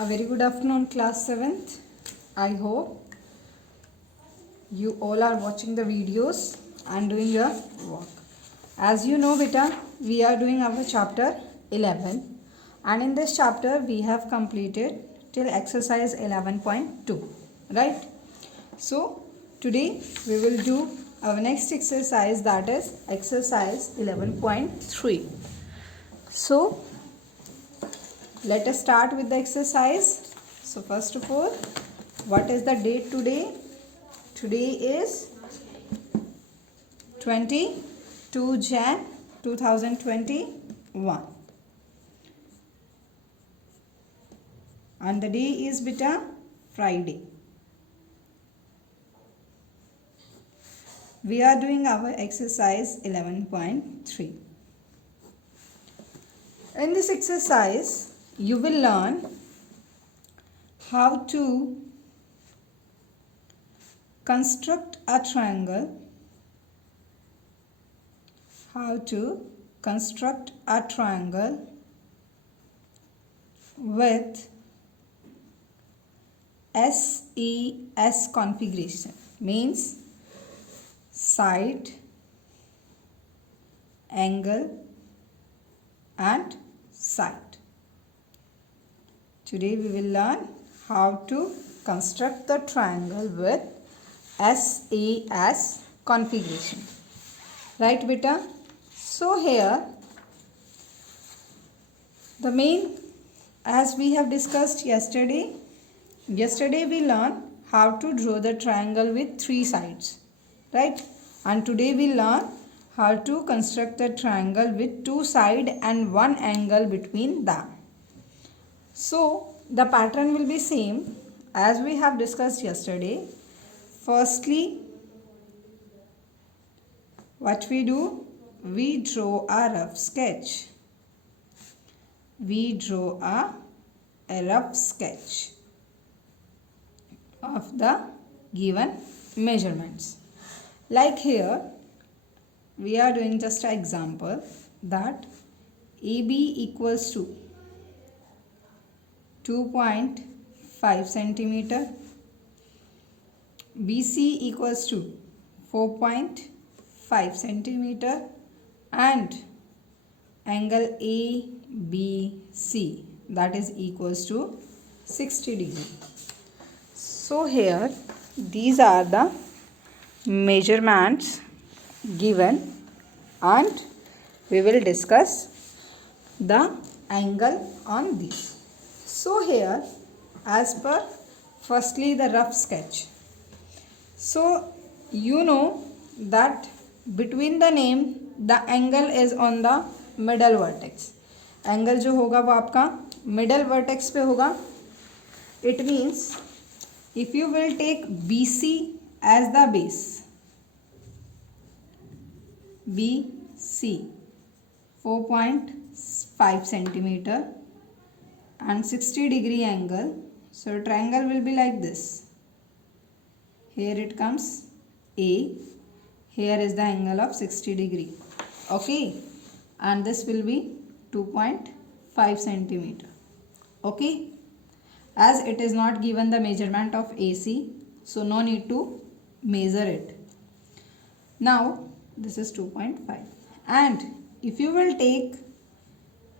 A very good afternoon, class 7th. I hope you all are watching the videos and doing your work. As you know, beta, we are doing our chapter 11, and in this chapter we have completed till exercise 11.2, right? So today we will do our next exercise, that is exercise 11.3. So let us start with the exercise. So first of all, what is the date today? Today is 22 Jan 2021, and the day is beta Friday. We are doing our exercise 11.3. In this exercise, you will learn how to construct a triangle, with SES configuration, means side, angle and side. Today we will learn how to construct the triangle with SES configuration. Right, beta? So here the main, as we have discussed yesterday we learned how to draw the triangle with 3 sides, right? And today we learn how to construct the triangle with 2 sides and 1 angle between them. So the pattern will be same as we have discussed yesterday. Firstly, what we do? We draw a rough sketch. Of the given measurements. Like here, we are doing just an example that AB equals to 2.5 centimeter, BC equals to 4.5 centimeter, and angle ABC, that is equals to 60 degree. So here these are the measurements given, and we will discuss the angle on these. So here, as per firstly the rough sketch. So you know that between the name the angle is on the middle vertex. Angle जो होगा वो आपका middle vertex पे होगा. It means if you will take BC as the base, BC 4.5 centimeter and 60 degree angle, so triangle will be like this. Here it comes A, here is the angle of 60 degree, okay, and this will be 2.5 centimeter, okay. As it is not given the measurement of AC, so no need to measure it. Now this is 2.5, and if you will take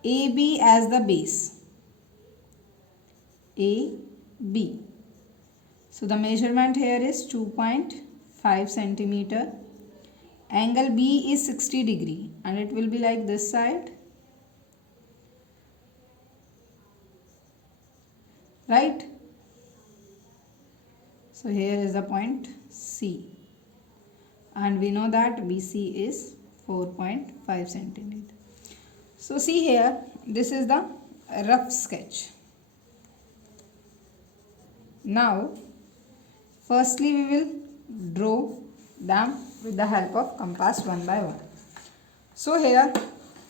AB as the base, AB, so the measurement here is 2.5 centimeter. Angle B is 60 degree and it will be like this side, right? So here is the point C, and we know that BC is 4.5 centimeter. So see here, this is the rough sketch. Now firstly we will draw them with the help of compass one by one. So here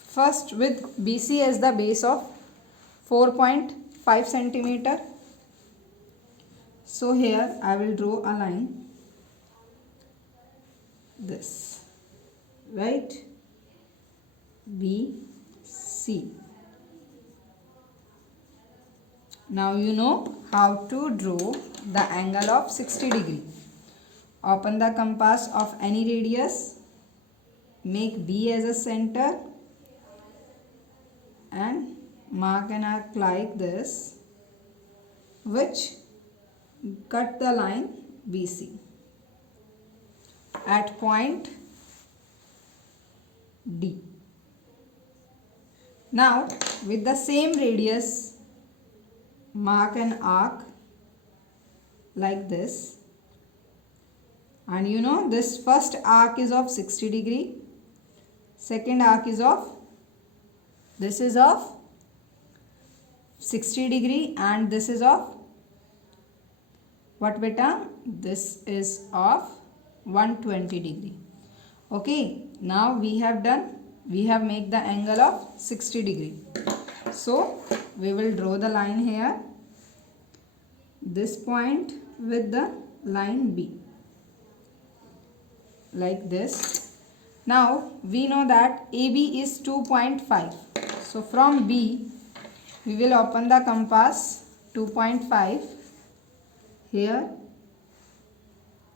first with BC as the base of 4.5 centimeter. So here I will draw a line, this, right? BC. Now you know how to draw the angle of 60 degree. Open the compass of any radius, make B as a center and mark an arc like this, which cut the line BC at point D. Now with the same radius, mark an arc like this, and you know this first arc is of 60 degree, second arc is of, this is of 60 degree and this is of what beta? This is of 120 degree. Okay, now we have made the angle of 60 degree. So we will draw the line here, this point with the line B like this. Now we know that AB is 2.5. So from B we will open the compass 2.5 here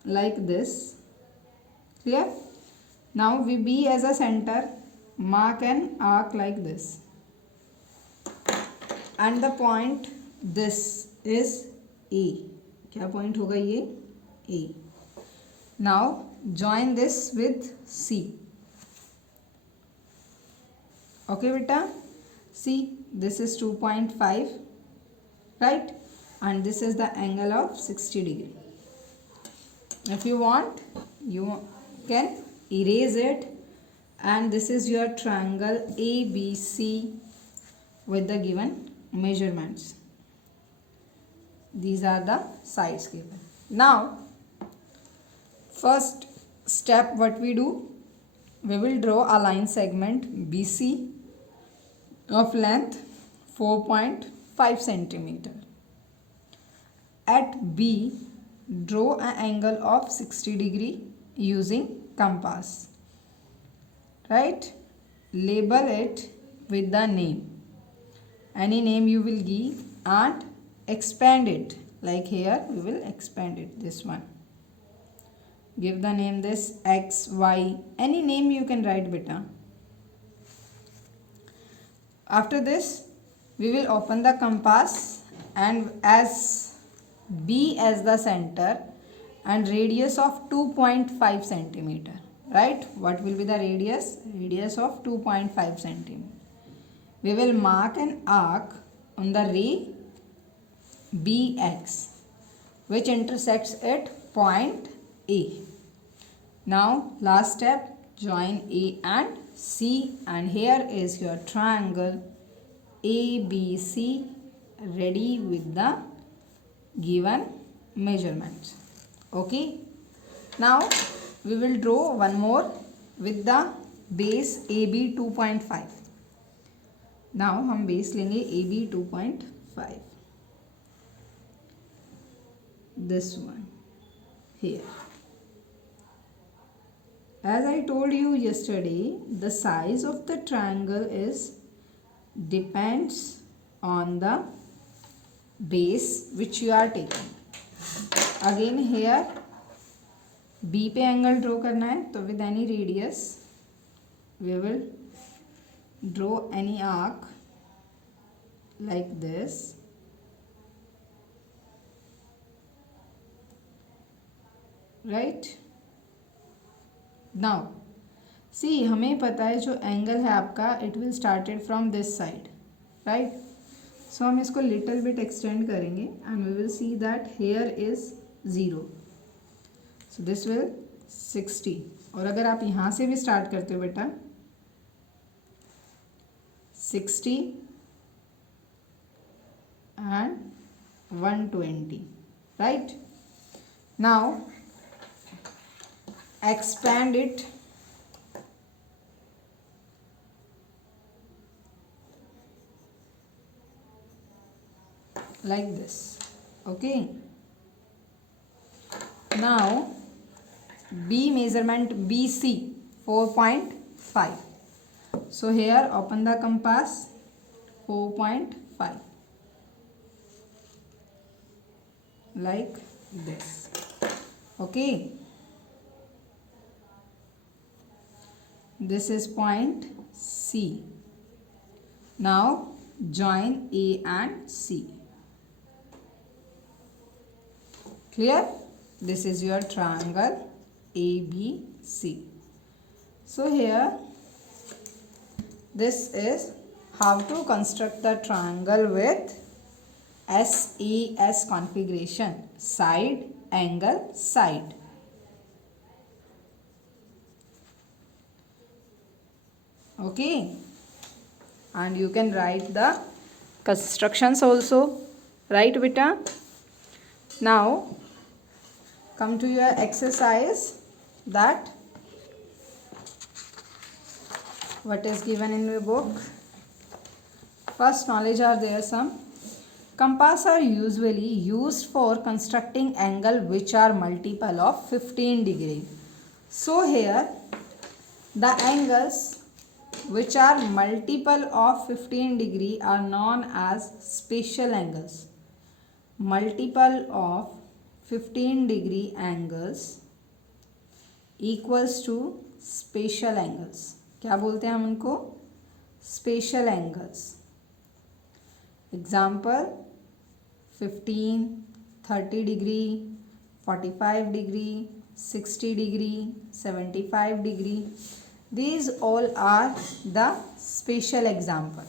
like this. Clear? Now we B as a center, mark an arc like this, and the point this is A. क्या point होगा ये? A. Now join this with C. Okay beta, see this is 2.5, right, and this is the angle of 60 degree. If you want, you can erase it, and this is your triangle ABC with the given measurements. These are the sides given. Now first step, what we do, we will draw a line segment BC of length 4.5 centimeter. At B, draw an angle of 60 degree using compass. Right? Label it with the name. Any name you will give and expand it. Like here, we will expand it, this one. Give the name this X, Y, any name you can write beta. After this, we will open the compass and as B as the center and radius of 2.5 centimeter. Right? What will be the radius? Radius of 2.5 centimeter. We will mark an arc on the ray BX, which intersects at point A. Now last step, join A and C, and here is your triangle ABC ready with the given measurements. Okay, now we will draw one more with the base AB 2.5. Now हम base लेंगे AB 2.5, this one here. As I told you yesterday, the size of the triangle depends on the base which you are taking. Again here B पे angle draw करना है, तो with any radius we will draw any arc like this. Right? Now see, हमें पता है जो angle है आपका, it will started from this side, right. So हम इसको लिटिल बिट एक्सटेंड करेंगे and we will see that here is 0. So this will 60. और अगर आप यहाँ से भी स्टार्ट करते हो बेटा 60 and 120, right. Now expand it like this. Okay, now B measurement BC 4.5. so here open the compass 4.5. like this. Okay, this is point C. Now join A and C. Clear? This is your triangle ABC. So here, this is how to construct the triangle with SAS configuration, side, angle, side. Okay, and you can write the constructions also, right beta? Now come to your exercise, that what is given in your book. First knowledge are there some. Compass are usually used for constructing angle which are multiple of 15 degree. So here the angles which are multiple of 15 degree are known as special angles. Multiple of 15 degree angles equals to special angles. क्या बोलते हैं हम उनको? Special angles. Example 15, 30 degree, 45 degree, 60 degree, 75 degree. These all are the special example.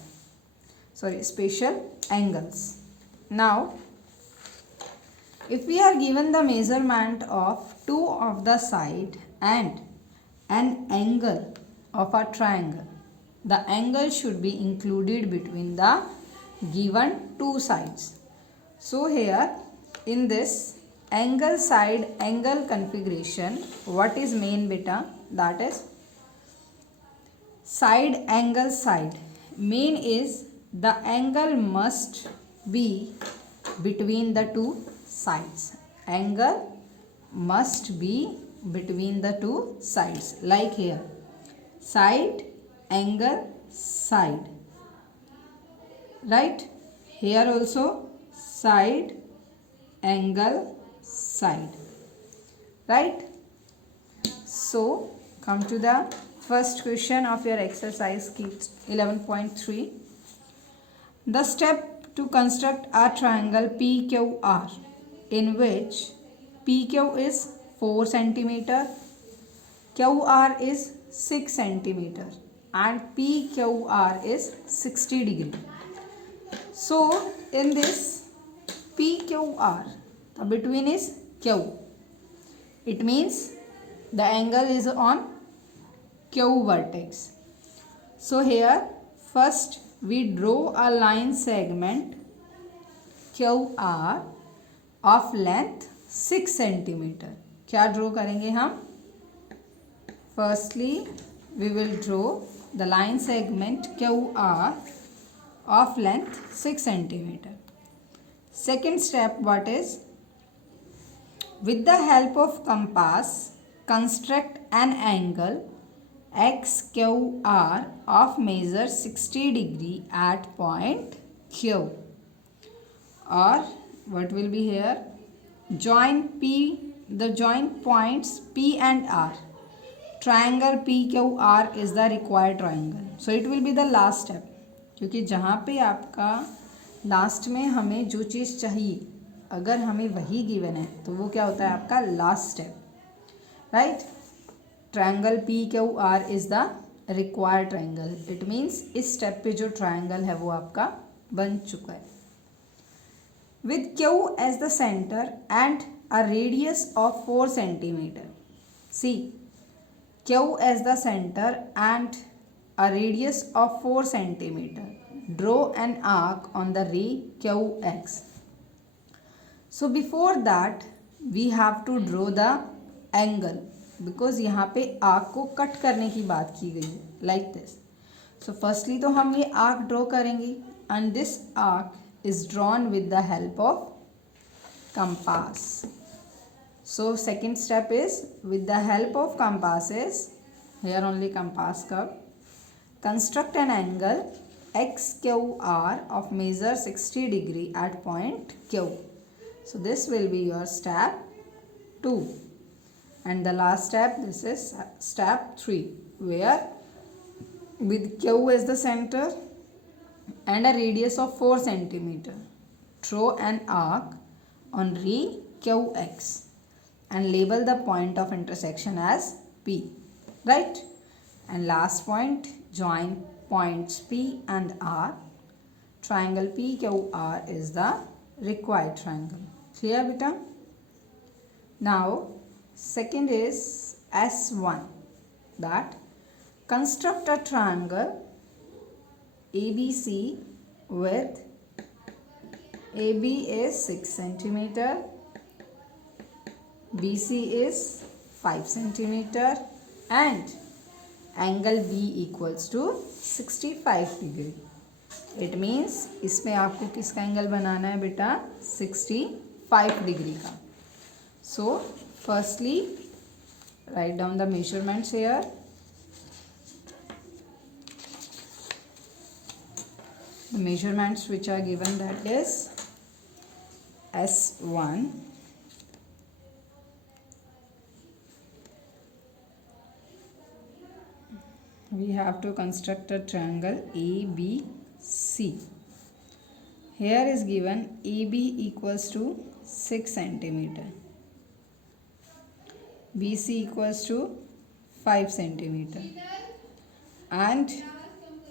Sorry, special angles. Now, if we are given the measurement of two of the side and an angle of a triangle, the angle should be included between the given two sides. So here in this angle side angle configuration, what is main beta? That is side angle side. Main is the angle must be between the two sides. Angle must be between the two sides. Like here, side, angle, side. Right? Here also side, angle, side. Right? So come to the first question of your exercise 11.3. The step to construct a triangle PQR in which PQ is 4 centimeter, QR is 6 centimeter and PQR is 60 degree. So in this PQR, the between is Q. It means the angle is on Q vertex. So here first we draw a line segment QR of length 6 centimeter. क्या draw करेंगे हम? Firstly we will draw the line segment QR of length 6 centimeter. Second step, what is? With the help of compass, construct an angle XQR of measure 60 degree at point Q. Or what will be here? Join P, the joint points P and R. Triangle PQR is the required triangle. So it will be the last step. क्योंकि जहाँ पे आपका last में हमें जो चीज़ चाहिए अगर हमें वही गिवन है तो वो क्या होता है आपका last step. Right? Triangle PQR is the required triangle. It means इस स्टेप पे जो ट्रायंगल है वो आपका बन चुका है. With Q as the centre and a radius of 4 centimetre. See, Q as the center and a radius of 4 centimeter. Draw an arc on the ray QX. So before that we have to draw the angle because यहाँ पे arc को cut करने की बात की गई है like this. So firstly तो हम ये arc draw करेंगे and this arc is drawn with the help of compass. So second step is with the help of compasses, here only compass curve, construct an angle XQR of measure 60 degree at point Q. So this will be your step 2. And the last step, this is step 3, where with Q as the center and a radius of 4 centimeter, draw an arc on ray QX and label the point of intersection as P, right? And last point, join points P and R. Triangle PQR is the required triangle. Clear, beta? Now, second is S1, that construct a triangle ABC with AB is 6 centimeter, BC is 5 centimeter and angle B equals to 65 degree. It means इसमें आपको किसका angle बनाना है बेटा? 65 degree का. So firstly write down the measurements here. The measurements which are given, that is S1 we have to construct a triangle ABC. Here is given AB equals to 6 centimeter, BC equals to 5 centimeter and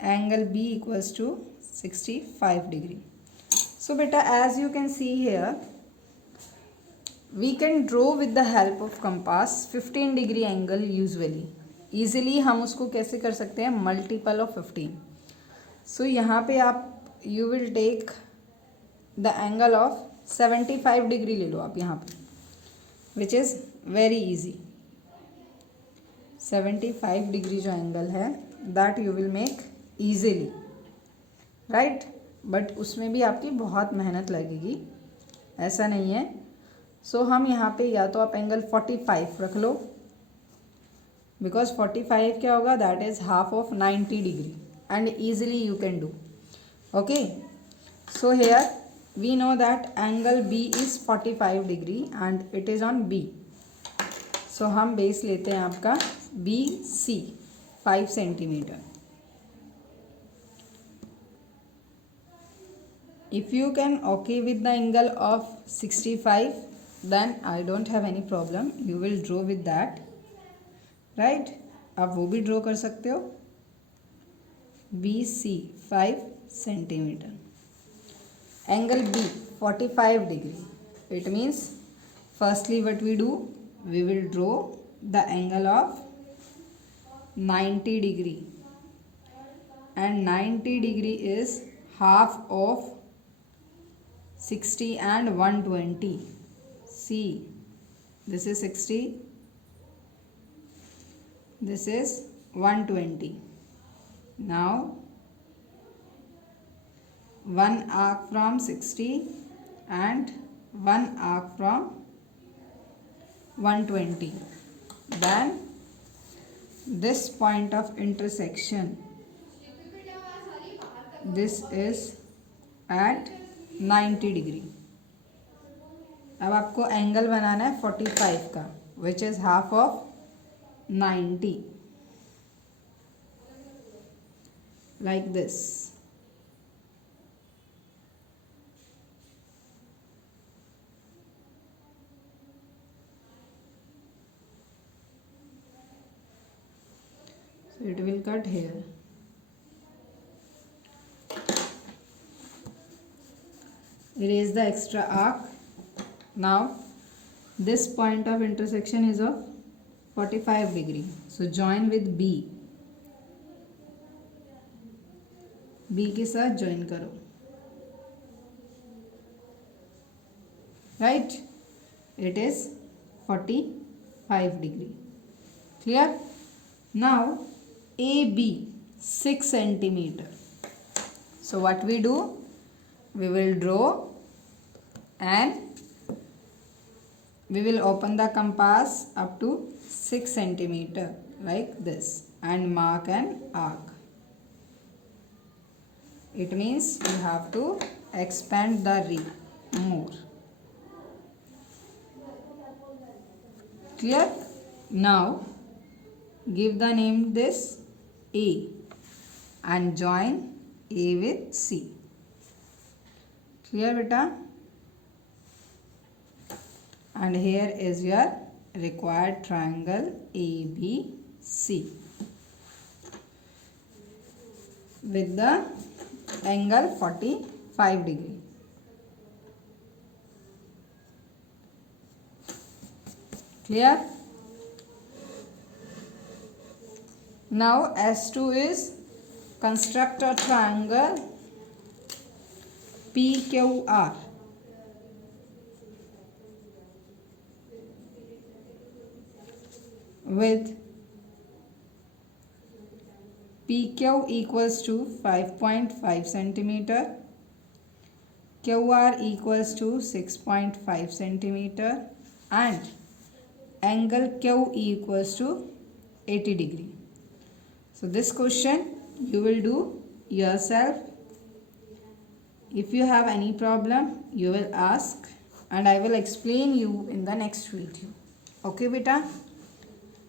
angle B equals to 65 degree. So beta, as you can see here, we can draw with the help of compass 15 degree angle usually. Easily हम उसको कैसे कर सकते हैं? Multiple of 15. सो यहाँ पे आप you will take the angle of 75 degree ले लो आप यहाँ पे, which is very easy. 75 degree जो एंगल है that you will make easily, right? But उसमें भी आपकी बहुत मेहनत लगेगी, ऐसा नहीं है. सो हम यहाँ पे या तो आप एंगल 45 रख लो, बिकॉज 45 क्या होगा? That is half of 90 degree and easily you can do. Okay, so here we know that angle B is 45 degree and it is on B. So हम बेस लेते हैं आपका B C 5 centimetre. If you can okay with the angle of 65, then I don't have any problem. You will draw with that, right? आप वो भी draw कर सकते हो. BC 5 centimeter. Angle B 45 degree. It means firstly what we do? We will draw the angle of 90 degree. And 90 degree is half of 60 and 120. See, this is 60, this is 120. Now one arc from 60 and one arc from 120. Then this point of intersection, this is at 90 degree. अब आपको angle बनाना है 45 का, which is half of 90, like this. So it will cut here. Erase the extra arc. Now this point of intersection is of 45 degree. So join with B. B के साथ join करो. Right? It is 45 degree. Clear? Now AB 6 centimeter. So what we do? We will draw and we will open the compass up to 6 centimeter like this and mark an arc. It means you have to expand the ray more. Clear? Now give the name this A and join A with C. Clear beta? And here is your required triangle ABC with the angle 45 degree. Clear? Now S2 is construct a triangle PQR. With PQ equals to 5.5 centimeter, QR equals to 6.5 centimeter and angle Q equals to 80 degree. So this question you will do yourself. If you have any problem, you will ask and I will explain you in the next video. Okay beta?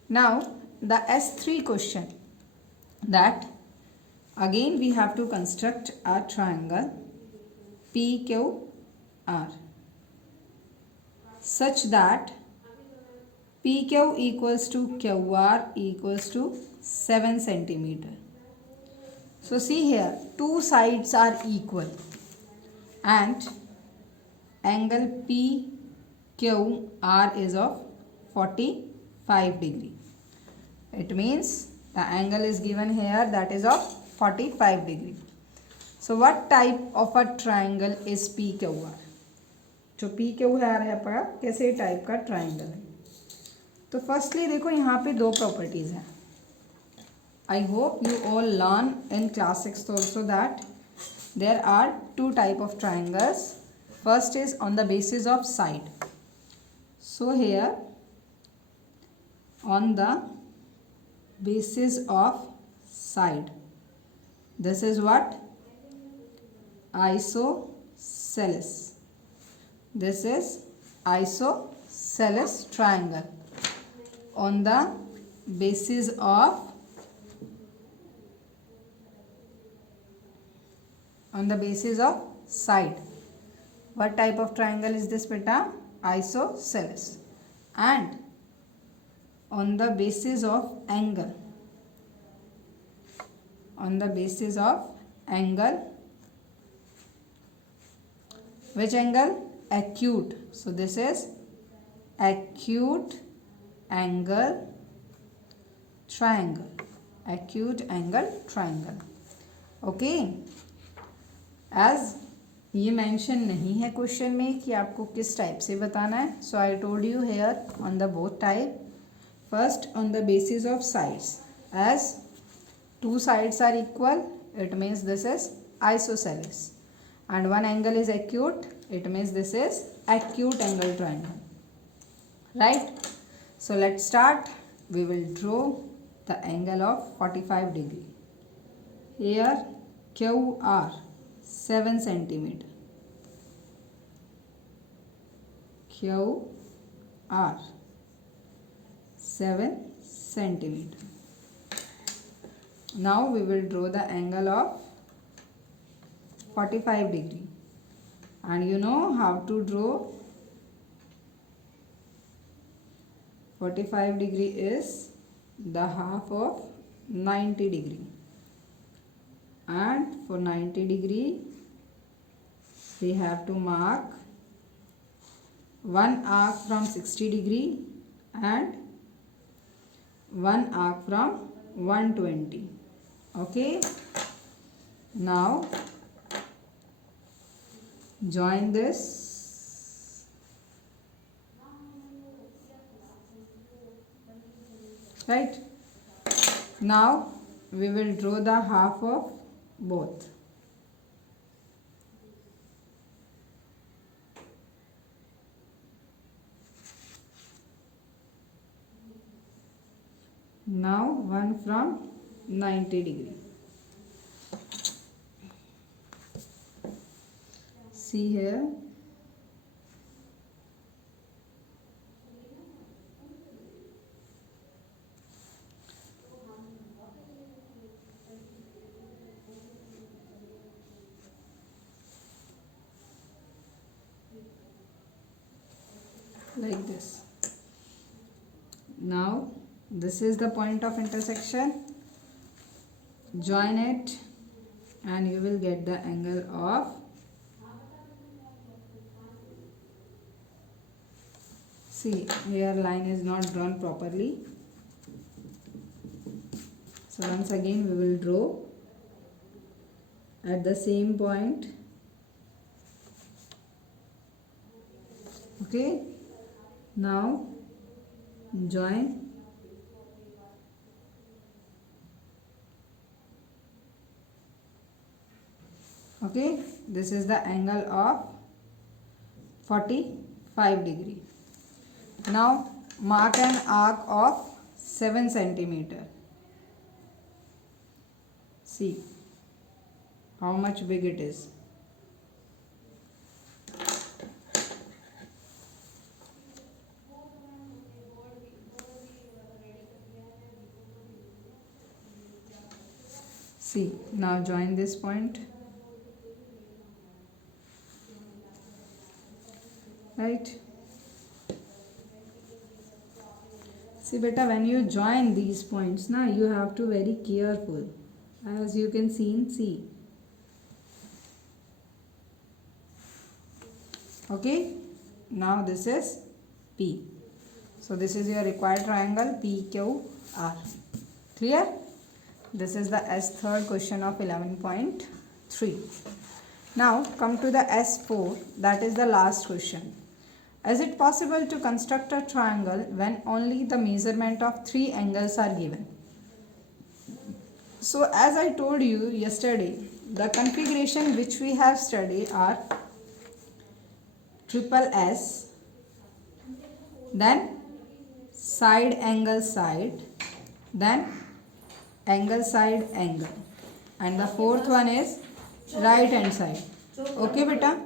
Now the S3 question, that again we have to construct a triangle PQR such that PQ equals to QR equals to 7 centimeter. So see here, two sides are equal and angle PQR is of 45 degree. It means the angle is given here, that is of 45 degree. So what type of a triangle is PQR? जो PQR है आपका कैसे type का triangle है? तो firstly देखो यहाँ पे दो प्रॉपर्टीज हैं. I hope you all learn in class 6 also that there are two type of triangles. First is on the basis of side. So here on the basis of side, this is what? Isosceles. This is isosceles triangle on the basis of side. What type of triangle is this beta? Isosceles. And on the basis of angle, which angle? Acute. So this is acute angle triangle. Okay. As ये mention नहीं है question में कि आपको किस type से बताना है, so I told you here on the both type. First on the basis of sides, as two sides are equal, it means this is isosceles, and one angle is acute, it means this is acute angle triangle, right? So let's start. We will draw the angle of 45 degree. Here QR 7 centimeter, QR 7 centimeter. Now we will draw the angle of 45 degree, and you know how to draw 45 degree is the half of 90 degree, and for 90 degree we have to mark one arc from 60 degree and one arc from 120. Okay, now join this. Right, now we will draw the half of both. Now one from 90 degree. See here, like this. Now this is the point of intersection. Join it and you will get the angle of, see here line is not drawn properly. So once again we will draw at the same point. Okay, now join. Okay, this is the angle of 45 degree. Now mark an arc of 7 centimeter. See how much big it is. See, now join this point. Right? See beta, when you join these points, now you have to very careful. As you can see in C. Okay, now this is P. So this is your required triangle PQR. Clear? This is the S3rd question of 11.3. Now come to the S4, that is the last question. Is it possible to construct a triangle when only the measurement of 3 angles are given? So as I told you yesterday, the configuration which we have studied are triple S, then side angle side, then angle side angle, and the fourth one is right hand side. Okay beta?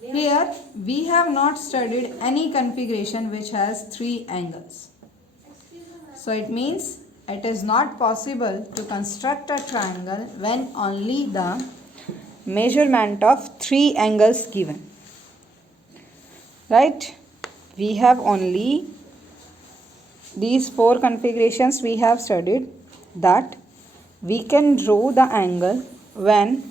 Here we have not studied any configuration which has 3 angles. So it means it is not possible to construct a triangle when only the measurement of 3 angles given. Right? We have only these 4 configurations we have studied, that we can draw the angle when,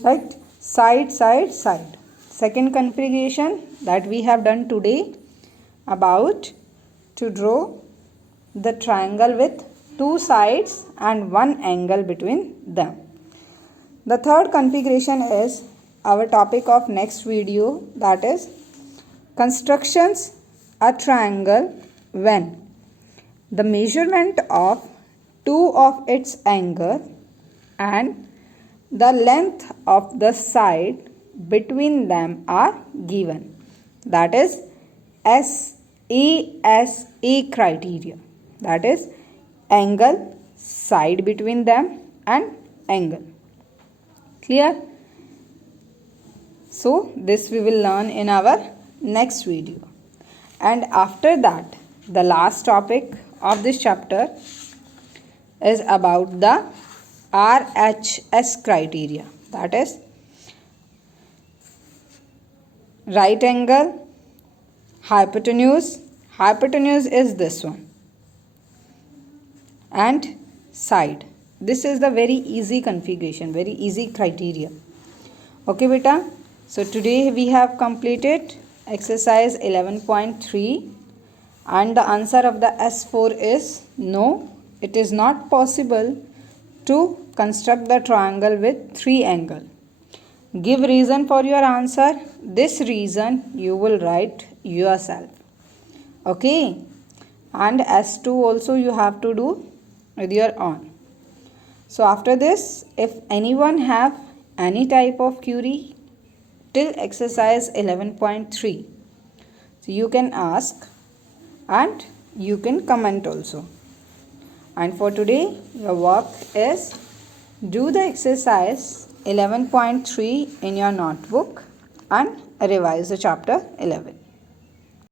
right, side, side, side. Second configuration that we have done today about to draw the triangle with 2 sides and 1 angle between them. The third configuration is our topic of next video, that is constructions a triangle when the measurement of 2 of its angle and the length of the side between them are given. That is SASA criteria. That is angle, side between them and angle. Clear? So this we will learn in our next video. And after that, the last topic of this chapter is about the RHS criteria. That is right angle, hypotenuse. Hypotenuse is this one. And side. This is the very easy configuration, very easy criteria. Okay beta? So today we have completed exercise 11.3 and the answer of the S4 is no. It is not possible to construct the triangle with 3 angles. Give reason for your answer. This reason you will write yourself. Okay? And S2 also you have to do with your own. So after this, if anyone have any type of query till exercise 11.3, so you can ask and you can comment also. And for today, your work is do the exercise 11.3 in your notebook and revise the chapter 11.